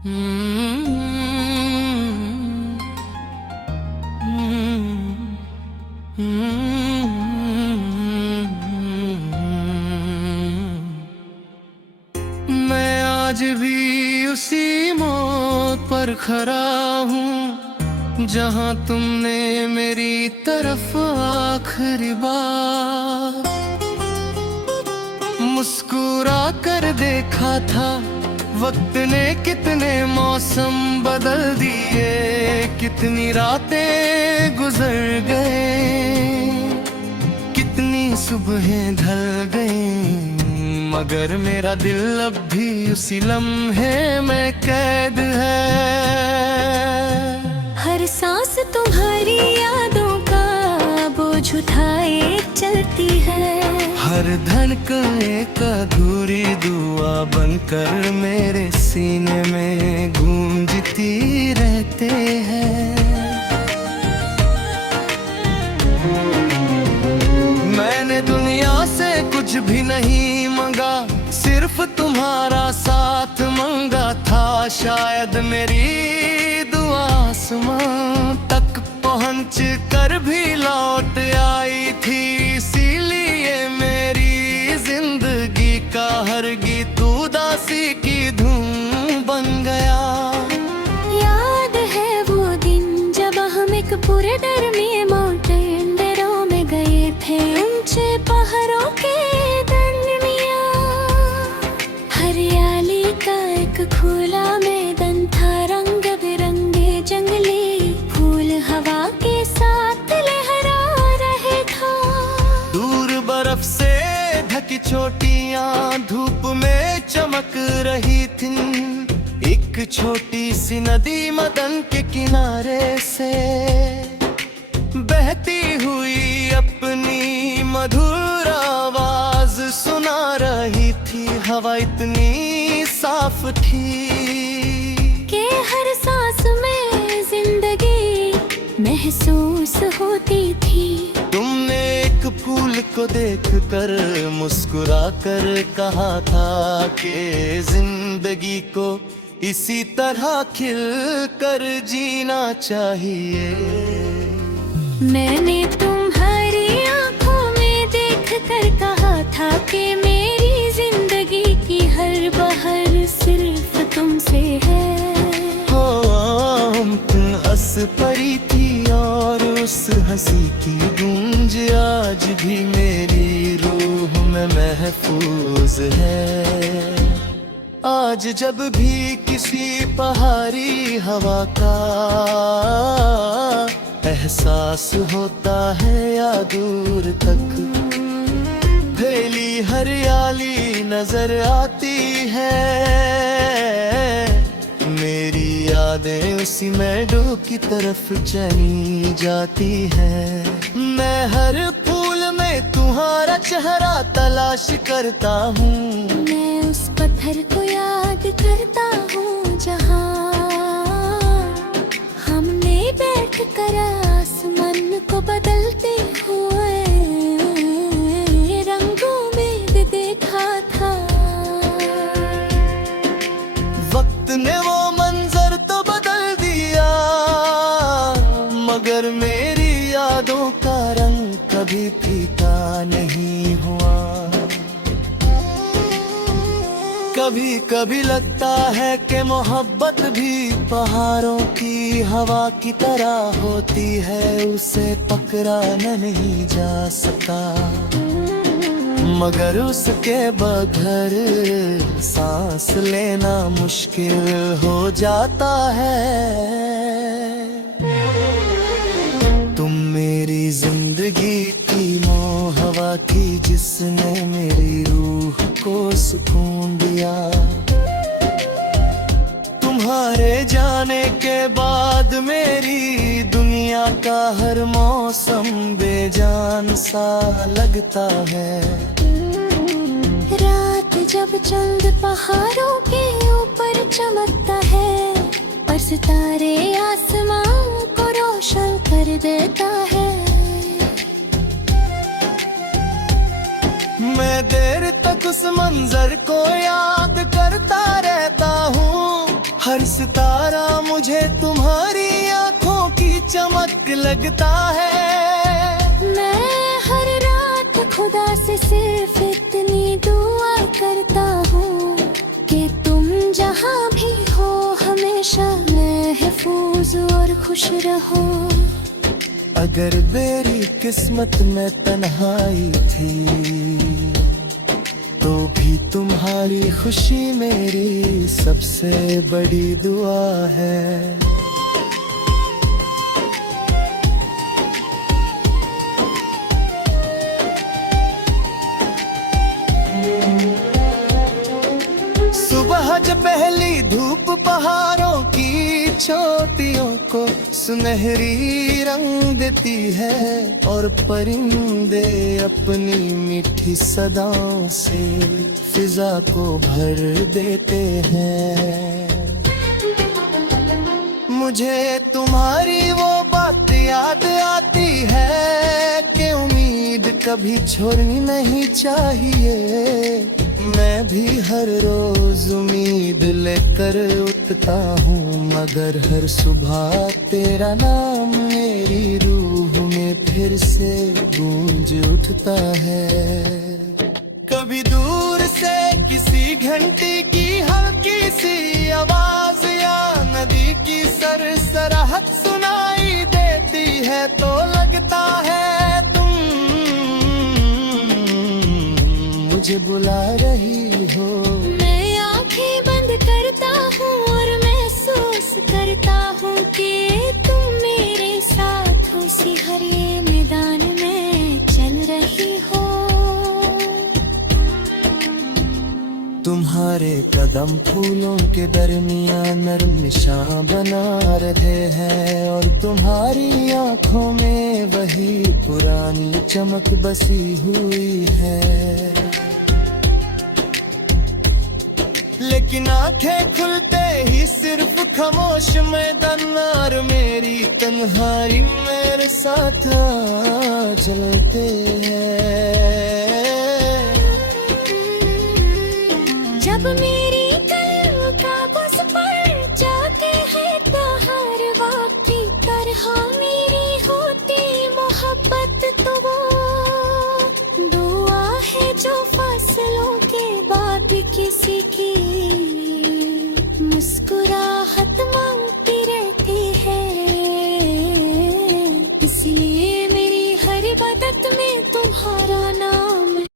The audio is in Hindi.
मैं आज भी उसी मोड़ पर खड़ा हूँ जहाँ तुमने मेरी तरफ आखिरी बार मुस्कुरा कर देखा था। वक्त ने कितने मौसम बदल दिए, कितनी रातें गुजर गए, कितनी सुबहें ढल गईं, मगर मेरा दिल अब भी उसी लम्हे में कैद है। हर सांस तुम्हारी यादों का बोझ उठाए चलती है, हर धड़कन एक अधूरी दुआ बनकर मेरे सीने में गूंजती रहते हैं। मैंने दुनिया से कुछ भी नहीं मांगा, सिर्फ तुम्हारा साथ मांगा था। शायद मेरी दुआ आसमां तक पहुंच कर भी लौट आई थी, इसीलिए मेरी जिंदगी का हर गीत उदासी की धूम बन गया। याद है वो दिन जब हम एक पूरे दरमियान माउंटेन डेरों में गए थे, ऊंचे पहाड़ों के दरमियान। हरियाली का एक खुला मैदान था, रंग बिरंगे जंगली फूल हवा के साथ लहरा रहे था। दूर बर्फ से ढकी चोटियां धूप में चमक रही थीं, एक छोटी सी नदी मदन के किनारे से बहती हुई अपनी मधुर आवाज सुना रही थी। हवा इतनी साफ थी कि हर सांस में जिंदगी महसूस होती थी। तुमने एक फूल को देखकर मुस्कुरा कर कहा था कि जिंदगी को इसी तरह खिल कर जीना चाहिए। मैंने तुम्हारी आंखों में देख कर कहा था कि मेरी जिंदगी की हर बहर सिर्फ तुमसे है। हो तुम हंस पड़ी थी और उस हंसी की गूंज आज भी मेरी रूह में महफूज है। आज जब भी किसी पहाड़ी हवा का एहसास होता है या दूर तक फैली हरियाली नजर आती है, मेरी यादें उसी मेडों की तरफ चली जाती है। मैं हर फूल में तुम्हारा चेहरा तलाश करता हूँ, मैं उस पत्थर को याद करता हूँ जहाँ हमने बैठ कर आसमान को बदलते हुए रंगों में देखा था। वक्त ने वो मंजर तो बदल दिया, मगर मेरी यादों का रंग कभी फीका नहीं हुआ। कभी कभी लगता है कि मोहब्बत भी पहाड़ों की हवा की तरह होती है, उसे पकड़ा नहीं जा सकता, मगर उसके बगैर सांस लेना मुश्किल हो जाता है। तुम मेरी जिंदगी की मोह हवा थी जिसने मेरी रूह को सुकून दिया। तुम्हारे जाने के बाद मेरी दुनिया का हर मौसम बेजान सा लगता है। रात जब चंद पहाड़ों के ऊपर चमकता है और सितारे आसमान को रोशन कर देता है, मैं देर तक उस मंजर को याद करता रहता हूँ। हर सितारा मुझे तुम्हारी आंखों की चमक लगता है। मैं हर रात खुदा से सिर्फ इतनी दुआ करता हूँ कि तुम जहाँ भी हो हमेशा महफूज और खुश रहो। अगर मेरी किस्मत में तन्हाई थी तो भी तुम्हारी खुशी मेरी सबसे बड़ी दुआ है। सुबह जब पहली धूप पहाड़ों की चोटियों को सुनहरी रंग देती है और परिंदे अपनी मीठी सदाओं से फिजा को भर देते हैं। मुझे तुम्हारी वो बात याद आती है कि उम्मीद कभी छोड़नी नहीं चाहिए। मैं भी हर रोज उम्मीद लेकर उठता हूँ, मगर हर सुबह तेरा नाम मेरी रूह में फिर से गूंज उठता है। कभी दूर से किसी घंटी की हल्की सी आवाज या नदी की सरसराहट सुनाई देती है तो लगता है तुम मुझे बुला रही हो। मैं आंखें बंद करता हूँ और महसूस करता हूँ कि तुम मेरे साथ उसी हरे मैदान में चल रही हो। तुम्हारे कदम फूलों के दरमियान नर्म निशान बना रहे हैं और तुम्हारी आंखों में वही पुरानी चमक बसी हुई है। लेकिन आंखें खुलते ही सिर्फ खामोश मैदान और मेरी तन्हाई मेरे साथ चलते हैं। जब मेरी कलम कागज पर जाते हैं तो हर वक्त की तरह मेरी होती मोहब्बत तो वो दुआ है जो फसलों के बाद किसी की